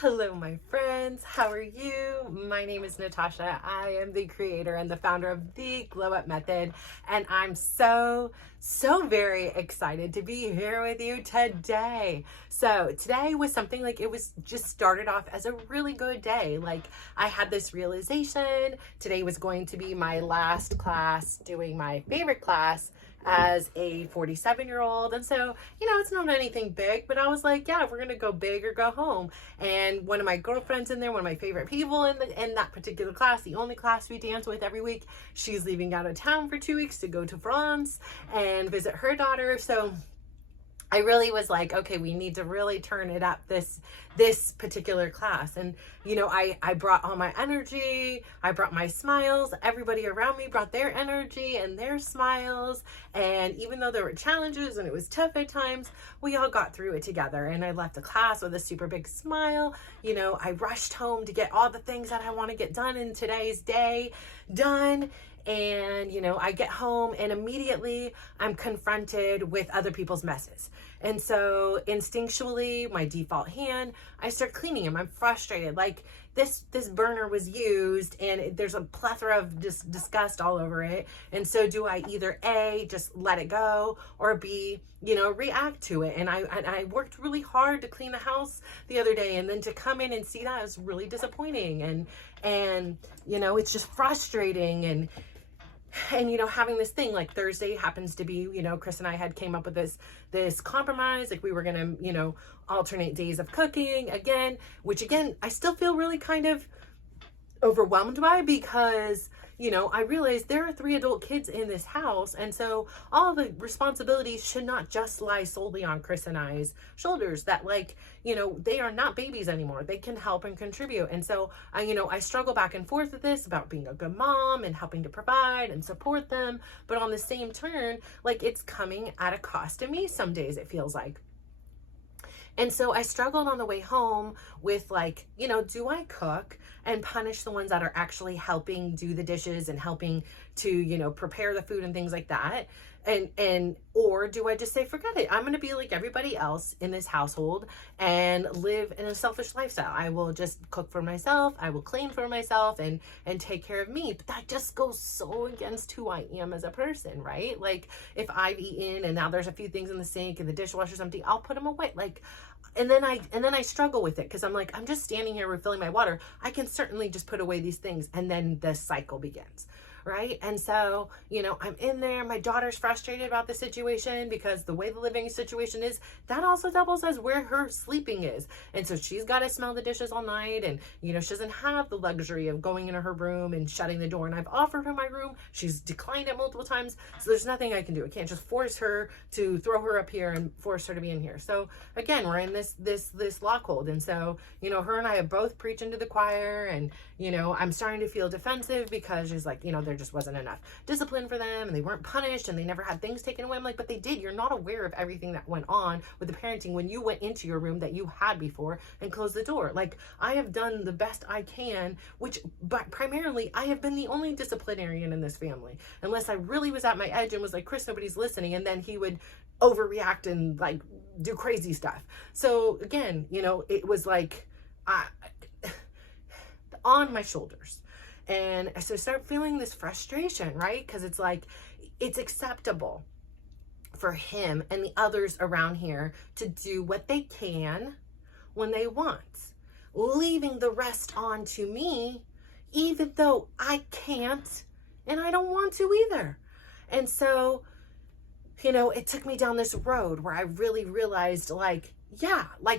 Hello, my friends. How are you? My name is Natasha. I am the creator and the founder of the Glow Up Method, and I'm so very excited to be here with you today. So today was something like it was just started off as a really good day. Like I had this realization today was going to be my last class doing my favorite class as a 47-year-old. And so, it's not anything big, but I was like, yeah, we're going to go big or go home. And one of my girlfriends in there, one of my favorite people in that particular class, the only class we dance with every week, she's leaving out of town for 2 weeks to go to France and visit her daughter. So I really was like, okay, we need to really turn it up this particular class. And, I brought all my energy, I brought my smiles, everybody around me brought their energy and their smiles. And even though there were challenges and it was tough at times, we all got through it together. And I left the class with a super big smile. I rushed home to get all the things that I want to get done in today's day done. And, I get home and immediately I'm confronted with other people's messes. And so instinctually, my default hand, I start cleaning them. I'm frustrated. Like this burner was used and there's a plethora of disgust all over it. And so do I either A, just let it go, or B, react to it. And I worked really hard to clean the house the other day, and then to come in and see that is really disappointing. And it's just frustrating. And having this thing like Thursday happens to be, Chris and I had came up with this compromise, like we were going to, alternate days of cooking again, which again, I still feel really kind of overwhelmed by, because I realized there are 3 adult kids in this house, and so all the responsibilities should not just lie solely on Chris and I's shoulders. That they are not babies anymore. They can help and contribute. And so I struggle back and forth with this about being a good mom and helping to provide and support them, but on the same turn, like it's coming at a cost to me some days, it feels like. And so I struggled on the way home with do I cook and punish the ones that are actually helping do the dishes and helping to, prepare the food and things like that? Or do I just say, forget it, I'm going to be like everybody else in this household and live in a selfish lifestyle. I will just cook for myself. I will clean for myself and take care of me. But that just goes so against who I am as a person, right? Like if I've eaten and now there's a few things in the sink and the dishwasher's empty, I'll put them away. And then I struggle with it, because I'm like, I'm just standing here refilling my water. I can certainly just put away these things, and then the cycle begins, right? And so, I'm in there. My daughter's frustrated about the situation because the way the living situation is, that also doubles as where her sleeping is. And so she's got to smell the dishes all night, and, she doesn't have the luxury of going into her room and shutting the door. And I've offered her my room. She's declined it multiple times. So there's nothing I can do. I can't just force her to throw her up here and force her to be in here. So again, we're in this lockhold. And so, her and I have both preaching to the choir, and, I'm starting to feel defensive because she's like, there just wasn't enough discipline for them, and they weren't punished, and they never had things taken away. I'm like, but they did. You're not aware of everything that went on with the parenting when you went into your room that you had before and closed the door. Like, I have done the best I can, but primarily I have been the only disciplinarian in this family, unless I really was at my edge and was like, Chris, nobody's listening, and then he would overreact and do crazy stuff. So again, it was like on my shoulders. And so I start feeling this frustration, right? Because it's like, it's acceptable for him and the others around here to do what they can when they want, leaving the rest on to me, even though I can't and I don't want to either. And so, it took me down this road where I really realized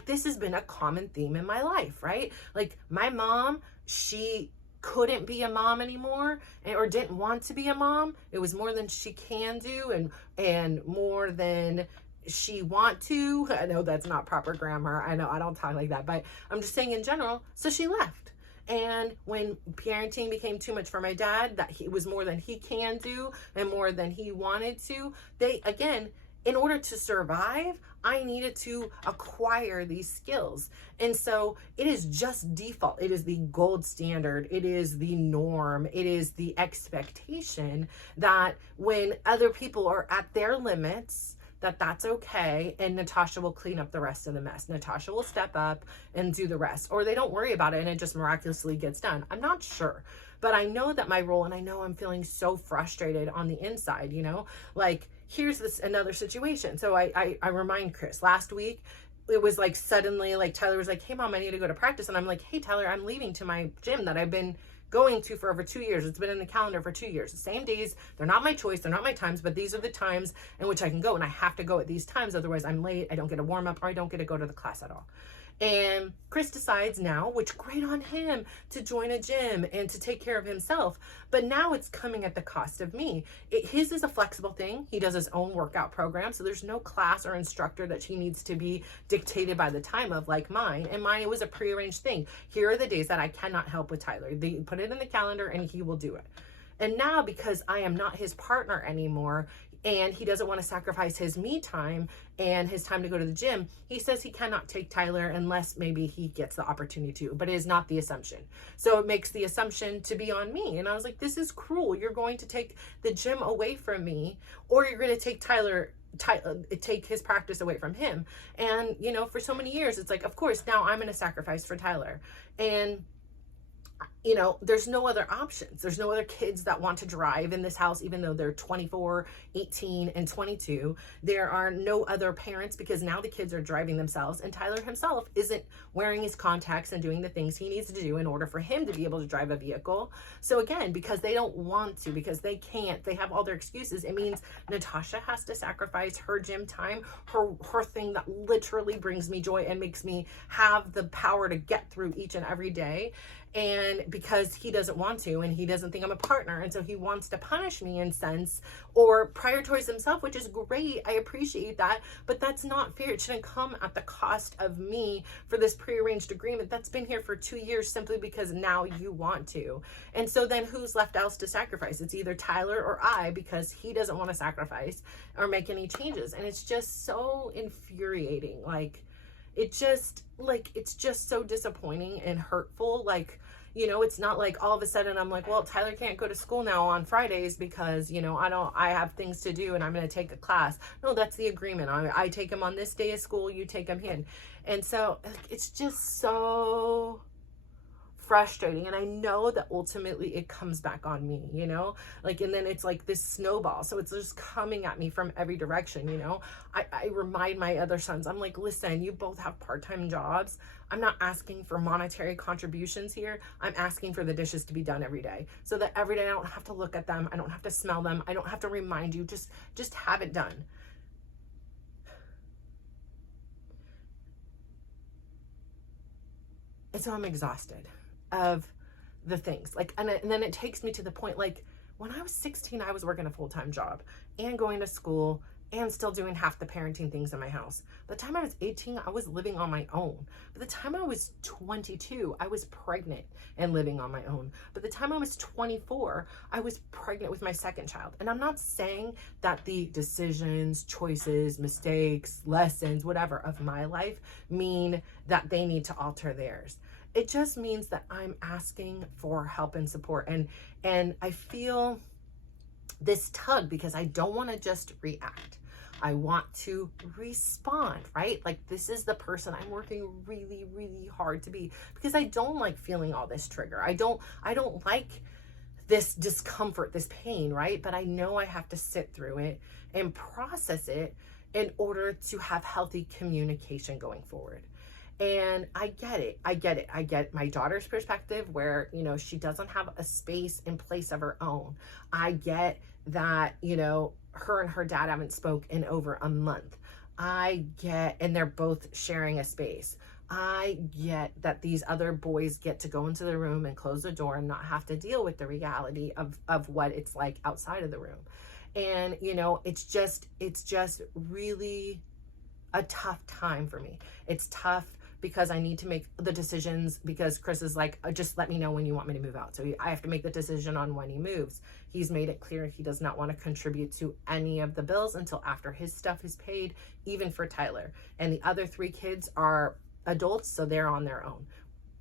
this has been a common theme in my life, right? Like my mom, she couldn't be a mom anymore, or didn't want to be a mom. It was more than she can do and more than she want to. I know that's not proper grammar. I know I don't talk like that, but I'm just saying in general. So she left. And when parenting became too much for my dad, that he was more than he can do and more than he wanted to, in order to survive, I needed to acquire these skills. And so it is just default. It is the gold standard. It is the norm. It is the expectation that when other people are at their limits, that that's okay, and Natasha will clean up the rest of the mess. Natasha will step up and do the rest, or they don't worry about it and it just miraculously gets done. I'm not sure, but I know that my role, and I know I'm feeling so frustrated on the inside, like here's this another situation. So I remind Chris last week. It was like suddenly, like Tyler was like, hey mom, I need to go to practice. And I'm like, hey Tyler, I'm leaving to my gym that I've been going to for over 2 years. It's been in the calendar for 2 years. The same days, they're not my choice, they're not my times, but these are the times in which I can go, and I have to go at these times. Otherwise I'm late, I don't get a warm up, or I don't get to go to the class at all. And Chris decides now, which great on him, to join a gym and to take care of himself. But now it's coming at the cost of me. His is a flexible thing. He does his own workout program. So there's no class or instructor that he needs to be dictated by the time of, like mine. And mine, it was a prearranged thing. Here are the days that I cannot help with Tyler. They put it in the calendar and he will do it. And now, because I am not his partner anymore, and he doesn't want to sacrifice his me time and his time to go to the gym, he says he cannot take Tyler unless maybe he gets the opportunity to, but it is not the assumption. So it makes the assumption to be on me. And I was like, this is cruel. You're going to take the gym away from me, or you're going to take take his practice away from him. And, for so many years, it's like, of course, now I'm going to sacrifice for Tyler. And there's no other options. There's no other kids that want to drive in this house, even though they're 24, 18, and 22. There are no other parents, because now the kids are driving themselves, and Tyler himself isn't wearing his contacts and doing the things he needs to do in order for him to be able to drive a vehicle. So again, because they don't want to, because they can't, they have all their excuses, it means Natasha has to sacrifice her gym time, her thing that literally brings me joy and makes me have the power to get through each and every day. And because he doesn't want to, and he doesn't think I'm a partner, and so he wants to punish me in sense, or prioritize himself, which is great. I appreciate that, but that's not fair. It shouldn't come at the cost of me for this prearranged agreement that's been here for 2 years simply because now you want to. And so then who's left else to sacrifice? It's either Tyler or I, because he doesn't want to sacrifice or make any changes. And it's just so infuriating. It's just so disappointing and hurtful. It's not like all of a sudden I'm like, well, Tyler can't go to school now on Fridays because, I have things to do and I'm going to take a class. No, that's the agreement. I take him on this day of school, you take him in. And so it's just so frustrating. And I know that ultimately it comes back on me, and then it's like this snowball. So it's just coming at me from every direction. I remind my other sons, I'm like, listen, you both have part-time jobs. I'm not asking for monetary contributions here. I'm asking for the dishes to be done every day, so that every day I don't have to look at them. I don't have to smell them. I don't have to remind you, just have it done. And so I'm exhausted of the things, and then it takes me to the point, when I was 16, I was working a full-time job and going to school and still doing half the parenting things in my house. By the time I was 18, I was living on my own. By the time I was 22, I was pregnant and living on my own. By the time I was 24, I was pregnant with my second child. And I'm not saying that the decisions, choices, mistakes, lessons, whatever of my life mean that they need to alter theirs. It just means that I'm asking for help and support. And I feel this tug because I don't want to just react. I want to respond, right? This is the person I'm working really, really hard to be, because I don't like feeling all this trigger. I don't like this discomfort, this pain, right? But I know I have to sit through it and process it in order to have healthy communication going forward. And I get it. I get my daughter's perspective where, she doesn't have a space in place of her own. I get that, her and her dad haven't spoke in over a month. And they're both sharing a space. I get that these other boys get to go into the room and close the door and not have to deal with the reality of what it's like outside of the room. And, it's just really a tough time for me. It's tough because I need to make the decisions, because Chris is like, just let me know when you want me to move out. So I have to make the decision on when he moves. He's made it clear he does not want to contribute to any of the bills until after his stuff is paid, even for Tyler. And the other 3 kids are adults, so they're on their own,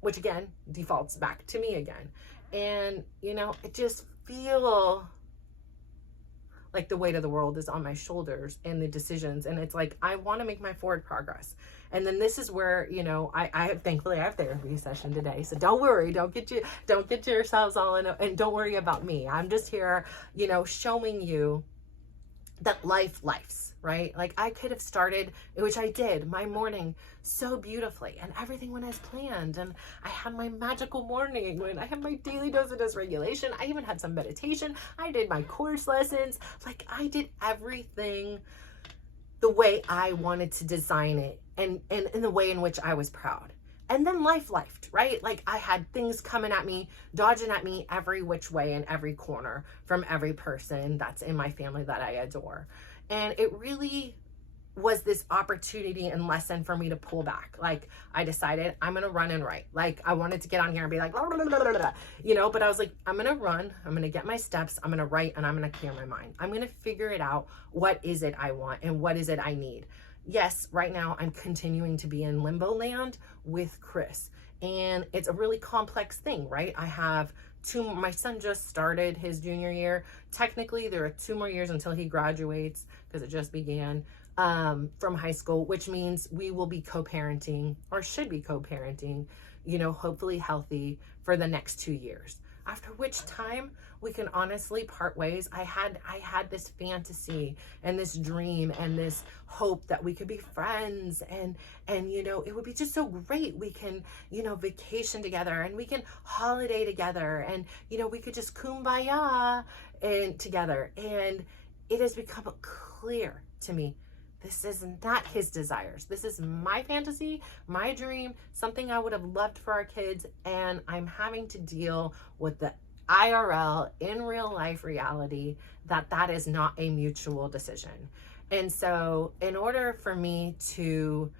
which again, defaults back to me again. And, I just feel like the weight of the world is on my shoulders and the decisions. And it's like, I want to make my forward progress. And then this is where, you know, thankfully I have therapy session today. So don't worry, don't get yourselves all in, and don't worry about me. I'm just here, you know, showing you that life's, right? Like I could have started, which I did, my morning so beautifully and everything went as planned. And I had my magical morning when I had my daily dose of dysregulation. I even had some meditation. I did my course lessons. Like I did everything the way I wanted to design it and in the way in which I was proud. And then life lifed, right? Like I had things coming at me, dodging at me every which way in every corner from every person that's in my family that I adore. And it really was this opportunity and lesson for me to pull back. Like I decided I'm going to run and write. Like I wanted to get on here and be like, blah, blah, blah, blah, blah, you know, but I was like, I'm going to run, I'm going to get my steps, I'm going to write, and I'm going to clear my mind. I'm going to figure it out. What is it I want and what is it I need? Yes, right now I'm continuing to be in limbo land with Chris, and it's a really complex thing, right? I have my son just started his junior year. Technically, there are 2 more years until he graduates because it just began from high school, which means we will be co-parenting, or should be co-parenting, you know, hopefully healthy for the next 2 years. After which time we can honestly part ways. I had this fantasy and this dream and this hope that we could be friends, and you know, it would be just so great. We can, you know, vacation together and we can holiday together, and you know, we could just kumbaya and together. And it has become clear to me, this is not his desires. This is my fantasy, my dream, something I would have loved for our kids. And I'm having to deal with the IRL, in real life reality, that is not a mutual decision. And so in order for me to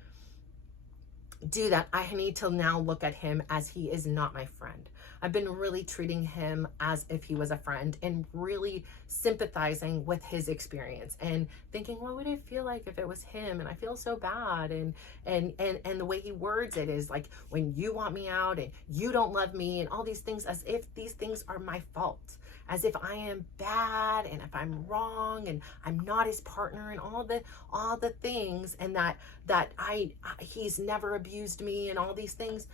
do that, I need to now look at him as he is not my friend. I've been really treating him as if he was a friend and really sympathizing with his experience and thinking, what would it feel like if it was him? And I feel so bad. And the way he words it is like, when you want me out and you don't love me and all these things, as if these things are my fault, as if I am bad and if I'm wrong and I'm not his partner and all the things, and that he's never abused me and all these things.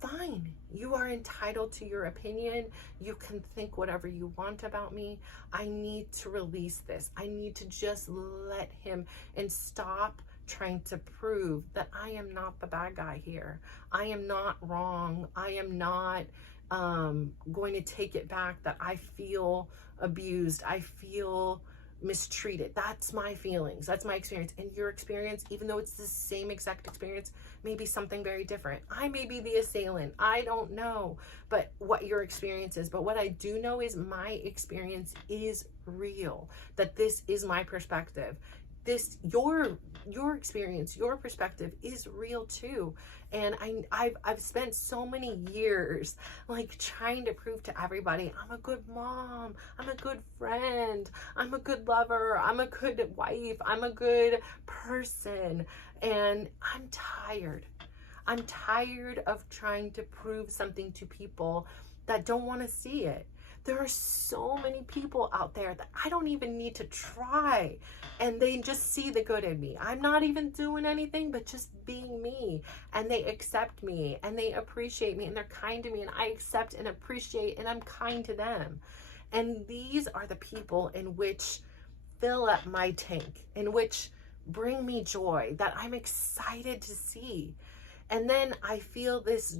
Fine, you are entitled to your opinion. You can think whatever you want about me. I need to release this. I need to just let him and stop trying to prove that I am not the bad guy here. I am not wrong. I am not going to take it back that I feel abused. I feel mistreated. That's my feelings. That's my experience. And your experience, even though it's the same exact experience, may be something very different. I may be the assailant. I don't know but what your experience is. But what I do know is my experience is real. That this is my perspective. Your experience, your perspective is real too. And I've spent so many years like trying to prove to everybody, I'm a good mom, I'm a good friend, I'm a good lover, I'm a good wife, I'm a good person. And I'm tired. I'm tired of trying to prove something to people that don't want to see it. There are so many people out there that I don't even need to try, and they just see the good in me. I'm not even doing anything but just being me, and they accept me and they appreciate me and they're kind to me, and I accept and appreciate and I'm kind to them. And these are the people in which fill up my tank, in which bring me joy, that I'm excited to see. And then I feel this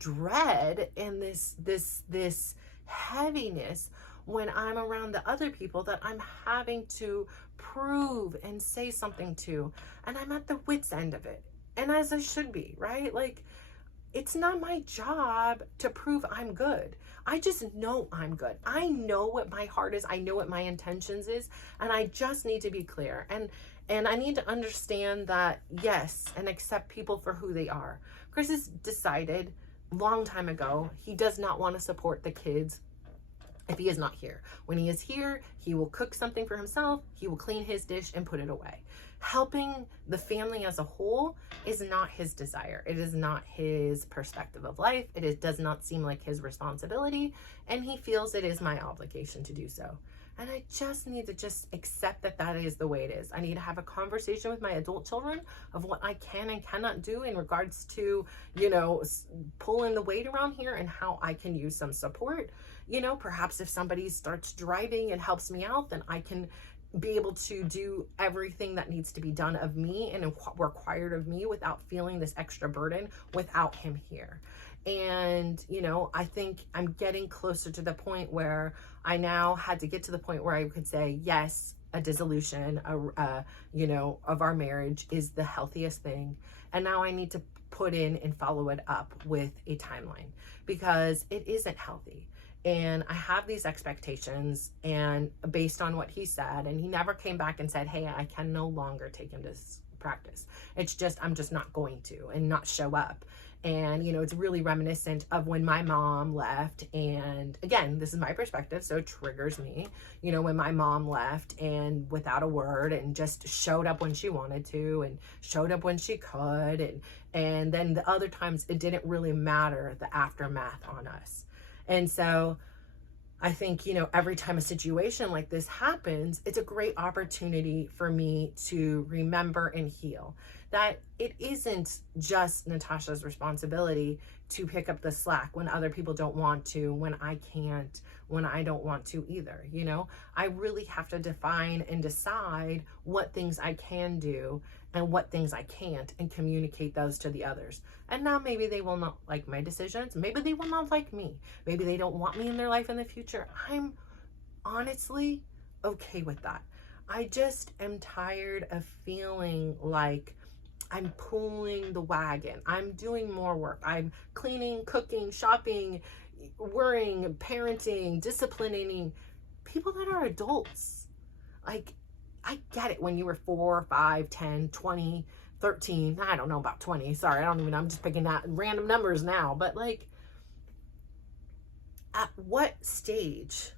dread and this heaviness when I'm around the other people that I'm having to prove and say something to, and I'm at the wit's end of it. And as I should be, right? Like, it's not my job to prove I'm good. I just know I'm good. I know what my heart is. I know what my intentions is, and I just need to be clear. And I need to understand that, yes, and accept people for who they are. Chris has decided long time ago he does not want to support the kids if he is not here. When he is here, he will cook something for himself, he will clean his dish and put it away. Helping the family as a whole is not his desire. It is not his perspective of life. Does not seem like his responsibility, and he feels it is my obligation to do so. And I just need to just accept that that is the way it is. I need to have a conversation with my adult children of what I can and cannot do in regards to, pulling the weight around here and how I can use some support. Perhaps if somebody starts driving and helps me out, then I can be able to do everything that needs to be done of me and required of me without feeling this extra burden without him here. And, I think I'm getting closer to the point where I now had to get to the point where I could say, yes, a dissolution, of our marriage is the healthiest thing. And now I need to put in and follow it up with a timeline because it isn't healthy. And I have these expectations, and based on what he said, and he never came back and said, hey, I can no longer take him to practice. It's just, I'm just not going to and not show up. And, it's really reminiscent of when my mom left. And again, this is my perspective, so it triggers me, when my mom left and without a word and just showed up when she wanted to and showed up when she could. And then the other times it didn't really matter the aftermath on us. And so I think, every time a situation like this happens, it's a great opportunity for me to remember and heal that it isn't just Natasha's responsibility to pick up the slack when other people don't want to, when I can't, when I don't want to either. I really have to define and decide what things I can do and what things I can't, and communicate those to the others. And now maybe they will not like my decisions. Maybe they will not like me. Maybe they don't want me in their life in the future. I'm honestly okay with that. I just am tired of feeling like I'm pulling the wagon. I'm doing more work. I'm cleaning, cooking, shopping, worrying, parenting, disciplining people that are adults. Like, I get it when you were 4, 5, 10, 20, 13. I don't know about 20. Sorry, I'm just picking that random numbers now. But like, at what stage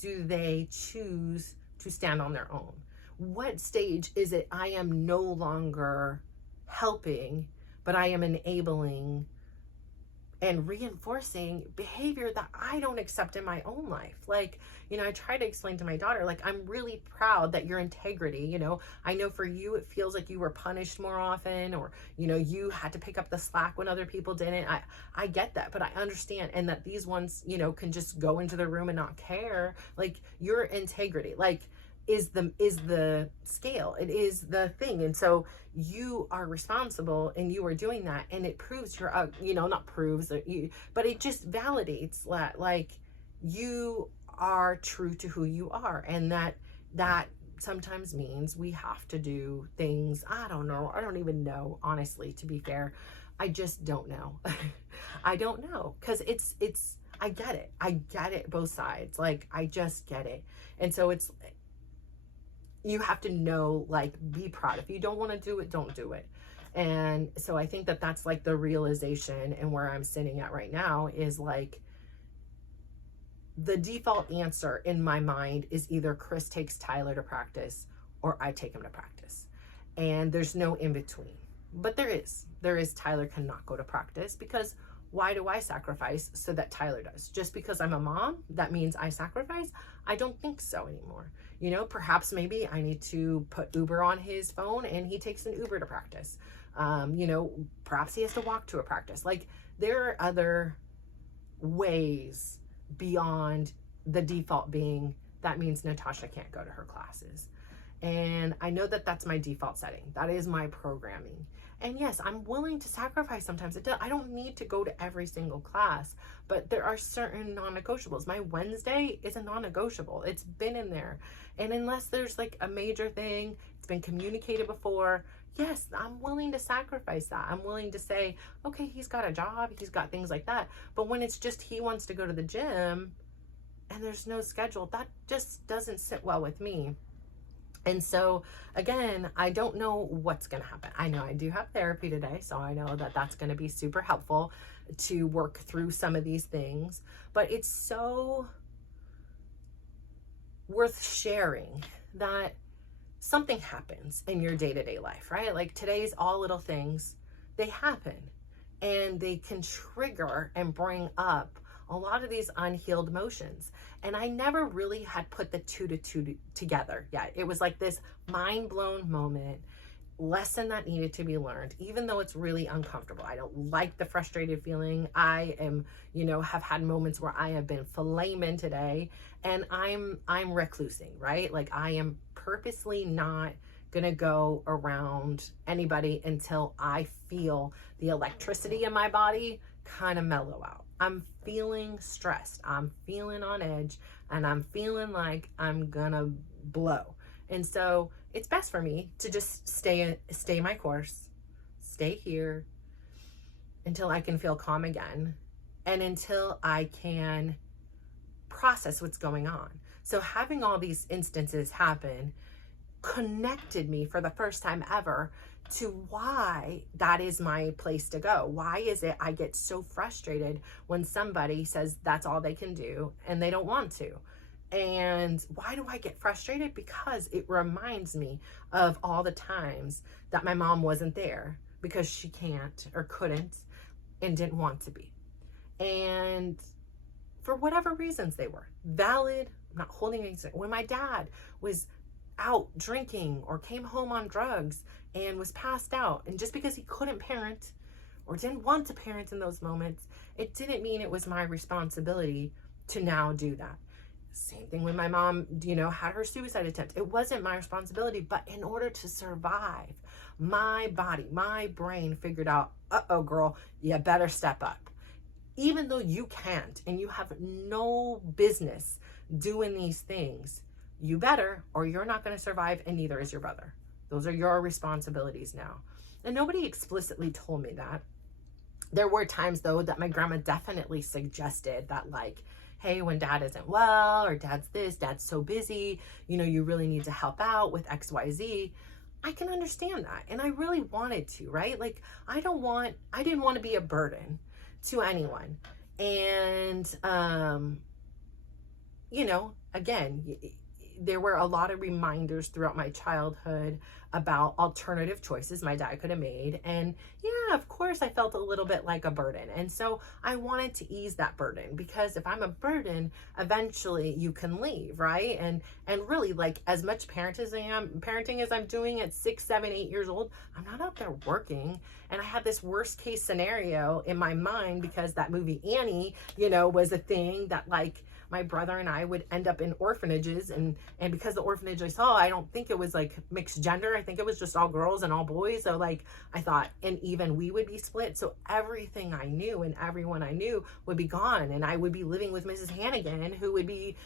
do they choose to stand on their own? What stage is it I am no longer helping, but I am enabling and reinforcing behavior that I don't accept in my own life? Like, I try to explain to my daughter, like, I'm really proud that your integrity, I know for you, it feels like you were punished more often, or, you had to pick up the slack when other people didn't. I get that, but I understand. And that these ones, can just go into the room and not care. Like, your integrity, like, is the scale. It is the thing. And so you are responsible and you are doing that, and it proves not proves that but it just validates that, like, you are true to who you are, and that sometimes means we have to do things. I don't know. I don't even know, honestly, to be fair. I just don't know. I don't know, because it's I get it both sides. Like, I just get it. And so you have to know, like, be proud. If you don't want to do it, don't do it. And so I think that that's like the realization, and where I'm sitting at right now is like, the default answer in my mind is either Chris takes Tyler to practice or I take him to practice. And there's no in between. But there is Tyler cannot go to practice, because why do I sacrifice so that Tyler does? Just because I'm a mom, that means I sacrifice? I don't think so anymore. Perhaps maybe I need to put Uber on his phone and he takes an Uber to practice. Perhaps he has to walk to a practice. Like, there are other ways beyond the default being, that means Natasha can't go to her classes. And I know that that's my default setting. That is my programming. And yes, I'm willing to sacrifice sometimes. I don't need to go to every single class, but there are certain non-negotiables. My Wednesday is a non-negotiable. It's been in there. And unless there's like a major thing, it's been communicated before, yes, I'm willing to sacrifice that. I'm willing to say, okay, he's got a job, he's got things like that. But when it's just he wants to go to the gym and there's no schedule, that just doesn't sit well with me. And so, again, I don't know what's going to happen. I know I do have therapy today, so I know that that's going to be super helpful to work through some of these things. But it's so worth sharing that something happens in your day-to-day life, right? Like, today's all little things, they happen, and they can trigger and bring up a lot of these unhealed emotions. And I never really had put the two to two together yet. It was like this mind blown moment, lesson that needed to be learned, even though it's really uncomfortable. I don't like the frustrated feeling. I am, have had moments where I have been flaming today, and I'm reclusing, right? Like, I am purposely not gonna go around anybody until I feel the electricity in my body kind of mellow out. I'm feeling stressed, I'm feeling on edge, and I'm feeling like I'm gonna blow. And so it's best for me to just stay my course, stay here until I can feel calm again, and until I can process what's going on. So having all these instances happen connected me for the first time ever to why that is my place to go. Why is it I get so frustrated when somebody says that's all they can do and they don't want to? And why do I get frustrated? Because it reminds me of all the times that my mom wasn't there because she can't or couldn't and didn't want to be. And for whatever reasons they were valid, I'm not holding anything. When my dad was out drinking or came home on drugs and was passed out, and just because he couldn't parent or didn't want to parent in those moments, it didn't mean it was my responsibility to now do that. Same thing when my mom, had her suicide attempt. It wasn't my responsibility, but in order to survive, my body, my brain figured out, uh-oh, girl, you better step up. Even though you can't and you have no business doing these things, you better, or you're not going to survive, and neither is your brother. Those are your responsibilities now. And nobody explicitly told me that. There were times, though, that my grandma definitely suggested that, like, hey, when dad isn't well, or dad's this, dad's so busy, you really need to help out with XYZ. I can understand that. And I really wanted to, right? Like, I didn't want to be a burden to anyone. And, again, there were a lot of reminders throughout my childhood about alternative choices my dad could have made. And yeah, of course I felt a little bit like a burden. And so I wanted to ease that burden, because if I'm a burden, eventually you can leave, right? And really, like, as much parenting as I'm doing at 6, 7, 8 years old, I'm not out there working. And I had this worst case scenario in my mind because that movie Annie, was a thing that, like, my brother and I would end up in orphanages, and because the orphanage I saw, I don't think it was like mixed gender. I think it was just all girls and all boys. So, like, I thought, and even we would be split. So everything I knew and everyone I knew would be gone, and I would be living with Mrs. Hannigan, who would be,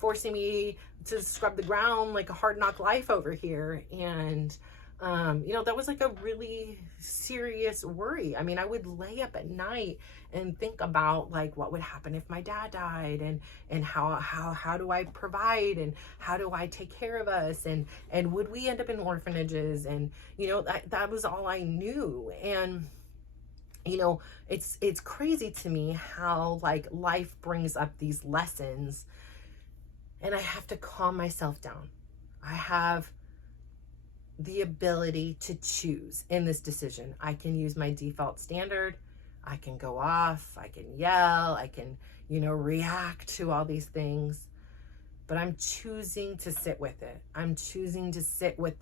forcing me to scrub the ground like a hard knock life over here. And that was like a really serious worry. I mean, I would lay up at night and think about, like, what would happen if my dad died, and how do I provide, and how do I take care of us, and would we end up in orphanages? And that was all I knew. And it's crazy to me how, like, life brings up these lessons, and I have to calm myself down. I have the ability to choose in this decision. I can use my default standard. I can go off. I can yell. I can, react to all these things. But I'm choosing to sit with it. I'm choosing to sit with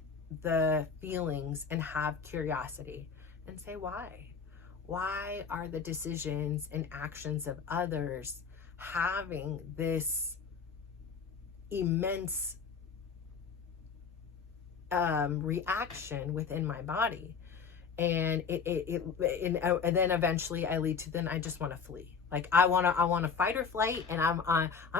the feelings and have curiosity and say, why? Why are the decisions and actions of others having this immense reaction within my body? And and then eventually I lead to, then I just want to flee. Like, I want to fight or flight, and I'm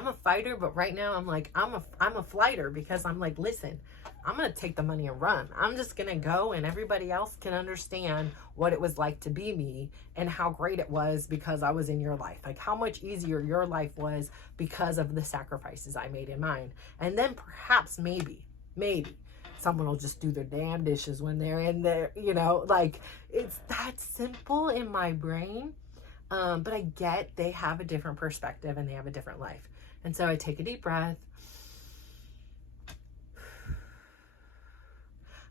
a fighter, but right now I'm like, I'm a flighter, because I'm like, listen, I'm going to take the money and run. I'm just going to go, and everybody else can understand what it was like to be me, and how great it was because I was in your life. Like, how much easier your life was because of the sacrifices I made in mine. And then perhaps, maybe someone will just do their damn dishes when they're in there, like, it's that simple in my brain. But I get they have a different perspective and they have a different life. And so I take a deep breath.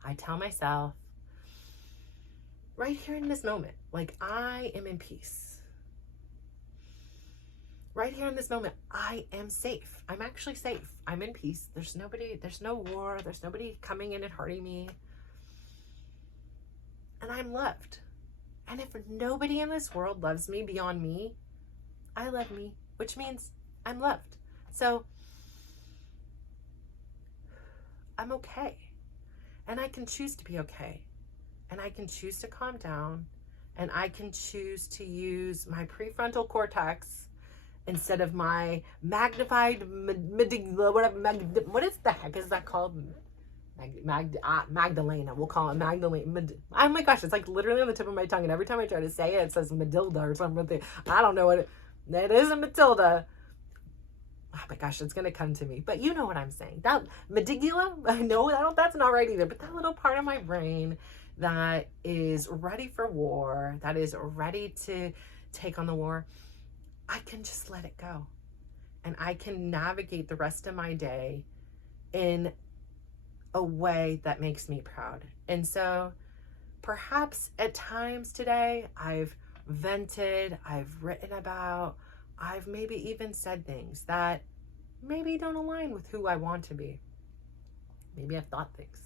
I tell myself right here in this moment, like, I am in peace. right here in this moment, I am safe. I'm actually safe. I'm in peace. There's nobody, there's no war. There's nobody coming in and hurting me. And I'm loved. And if nobody in this world loves me beyond me, I love me, which means I'm loved. So I'm okay. And I can choose to be okay. And I can choose to calm down. And I can choose to use my prefrontal cortex instead of my magnified, what is the heck is that called? Magdalena. We'll call it Magdalena. Oh my gosh, it's like literally on the tip of my tongue. And every time I try to say it, it says Matilda or something. I don't know what it isn't Matilda. Oh my gosh, it's going to come to me. But you know what I'm saying. That medigula, no, that's not right either. But that little part of my brain that is ready for war, that is ready to take on the war, I can just let it go. And I can navigate the rest of my day in a way that makes me proud. And so perhaps at times today, I've vented, I've written about, I've maybe even said things that maybe don't align with who I want to be. Maybe I've thought things.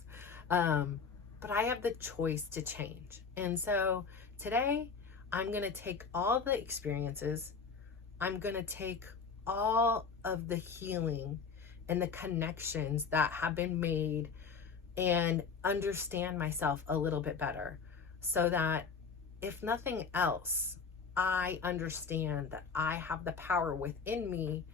But I have the choice to change. And so today, I'm going to take all the experiences, I'm going to take all of the healing and the connections that have been made and understand myself a little bit better so that if nothing else, I understand that I have the power within me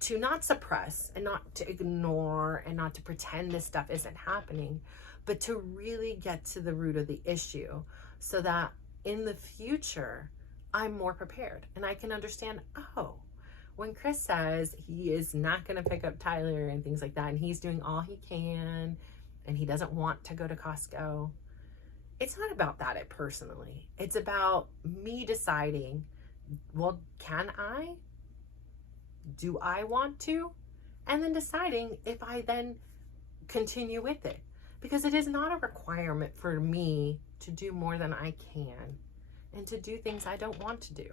to not suppress and not to ignore and not to pretend this stuff isn't happening, but to really get to the root of the issue so that in the future, I'm more prepared and I can understand, oh, when Chris says he is not going to pick up Tyler and things like that, and he's doing all he can and he doesn't want to go to Costco, it's not about that personally. It's about me deciding, well, can I? Do I want to? And then deciding if I then continue with it. Because it is not a requirement for me to do more than I can and to do things I don't want to do.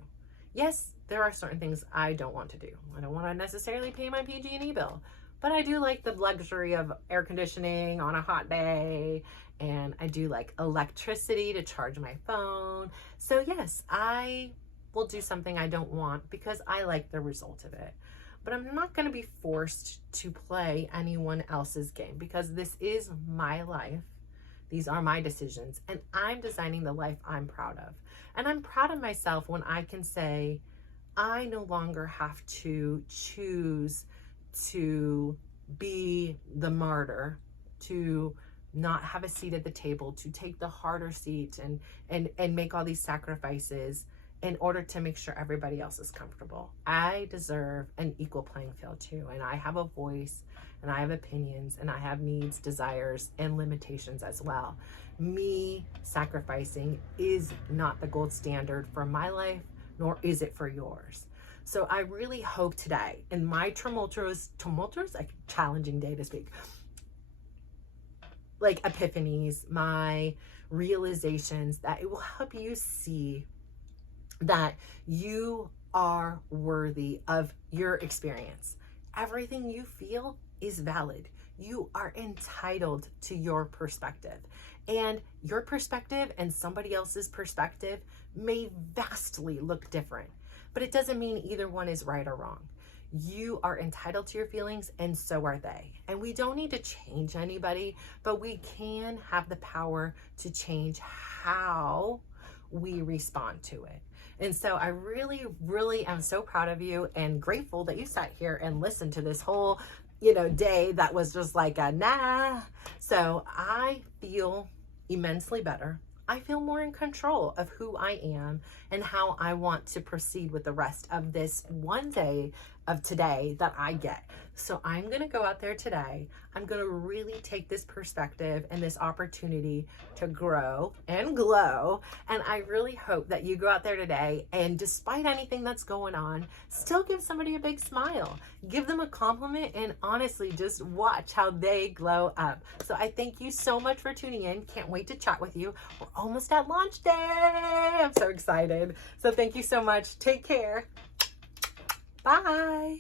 Yes, there are certain things I don't want to do. I don't want to necessarily pay my PG&E bill, but I do like the luxury of air conditioning on a hot day, and I do like electricity to charge my phone. So yes, I will do something I don't want because I like the result of it. But I'm not going to be forced to play anyone else's game because this is my life. These are my decisions, and I'm designing the life I'm proud of. And I'm proud of myself when I can say, I no longer have to choose to be the martyr, to not have a seat at the table, to take the harder seat and make all these sacrifices in order to make sure everybody else is comfortable. I deserve an equal playing field too. And I have a voice and I have opinions and I have needs, desires, and limitations as well. Me sacrificing is not the gold standard for my life, nor is it for yours. So I really hope today in my tumultuous, like challenging day to speak, like epiphanies, my realizations, that it will help you see that you are worthy of your experience. Everything you feel is valid. You are entitled to your perspective. And your perspective and somebody else's perspective may vastly look different, but it doesn't mean either one is right or wrong. You are entitled to your feelings, and so are they. And we don't need to change anybody, but we can have the power to change how we respond to it. And so I really, really am so proud of you and grateful that you sat here and listened to this whole, day that was just like a nah. So I feel immensely better. I feel more in control of who I am and how I want to proceed with the rest of this one day of today that I get. So I'm going to go out there today. I'm going to really take this perspective and this opportunity to grow and glow. And I really hope that you go out there today and despite anything that's going on, still give somebody a big smile, give them a compliment, and honestly, just watch how they glow up. So I thank you so much for tuning in. Can't wait to chat with you. We're almost at launch day. I'm so excited. So thank you so much. Take care. Bye.